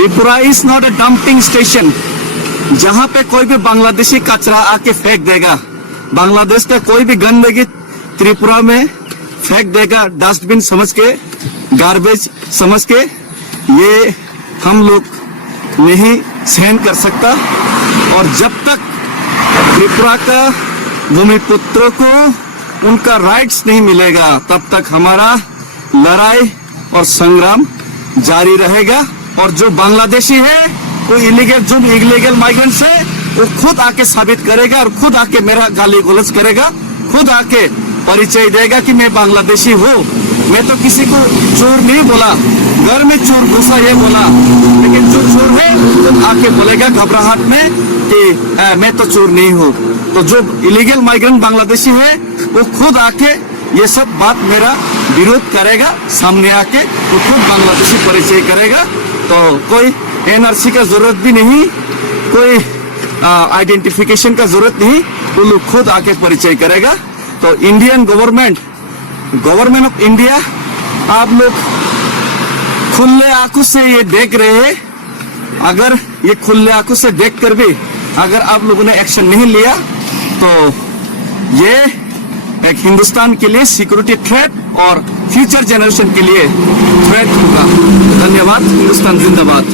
Tripura is not a dumping station जहां पे कोई भी बांग्लादेशी कचरा आके फेंक देगा। बांग्लादेश का कोई भी गंदगी त्रिपुरा में फेंक देगा डस्टबिन समझ के, गार्बेज समझ के, ये हम लोग नहीं सहन कर सकता। और जब तक त्रिपुरा का भूमिपुत्रों को उनका राइट्स नहीं मिलेगा तब तक हमारा लड़ाई और संग्राम जारी रहेगा। और जो बांग्लादेशी है वो इलीगल माइग्रेंट्स है, वो खुद आके साबित करेगा और खुद आके मेरा गाली गलौज करेगा, खुद आके परिचय देगा कि मैं बांग्लादेशी हूँ। मैं तो किसी को चोर नहीं बोला, घर में चोर घुसा ये बोला, लेकिन जो चोर है वो आके बोलेगा घबराहट में कि मैं तो चोर नहीं हूँ। तो जो इलीगल माइग्रेंट बांग्लादेशी है वो खुद आके ये सब बात मेरा विरोध करेगा, सामने आके वो खुद बांग्लादेशी परिचय करेगा। तो कोई एनआरसी का जरूरत भी नहीं, कोई आइडेंटिफिकेशन का जरूरत नहीं, वो लोग खुद आके परिचय करेगा। तो इंडियन गवर्नमेंट ऑफ इंडिया, आप लोग खुले आंखों से ये देख रहे हैं। अगर ये खुले आंखों से देख कर भी अगर आप लोगों ने एक्शन नहीं लिया तो ये एक हिंदुस्तान के लिए सिक्योरिटी थ्रेट और फ्यूचर जनरेशन के लिए थ्रेट होगा। धन्यवाद। हिंदुस्तान जिंदाबाद।